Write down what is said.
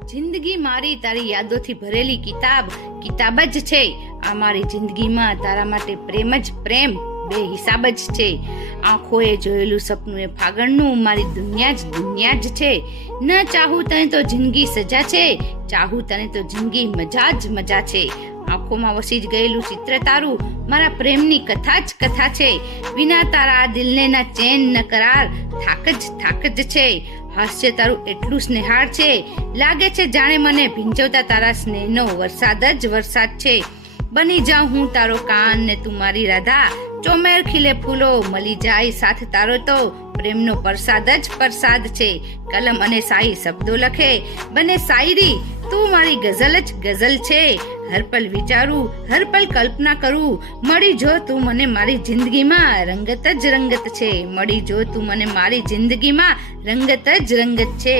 જિંદગી મારી તારી યાદોથી ભરેલી કિતાબ જ છે. આ મારી જિંદગીમાં તારા માટે પ્રેમ જ પ્રેમ, બે હિસાબ જ છે. આંખોએ જોયેલું સપનું એ ફાગણનું, મારી દુનિયા જ છે. ન ચાહું તને તો જિંદગી સજા છે, ચાહું તને તો જિંદગી મજા છે. આંખોમાં વસી જ ગયેલું ચિત્ર તારું, મારા પ્રેમની કથા છે. વિના તારા દિલને ના ચેન ન કરાર, થાક જ છે. હાસ્ય તારું એટલું સ્નેહાળ છે, લાગે છે જાણે મને ભીંજવતા તારા સ્નેહનો વરસાદ છે. બની જાઉં હું તારો કાન ને તું મારી રાધા, ચોમેર ખીલે ફૂલો મળી જાય સાથ તારો તો પ્રેમનો પ્રસાદ છે. કલમ અને શાહી શબ્દો લખે બને શાયરી, તું મારી ગઝલ છે. હર પલ વિચારું, હર પલ કલ્પના કરું, મળી જો તું મને મારી જિંદગીમાં રંગત છે. મળી જો તું મને મારી જિંદગીમાં રંગત છે.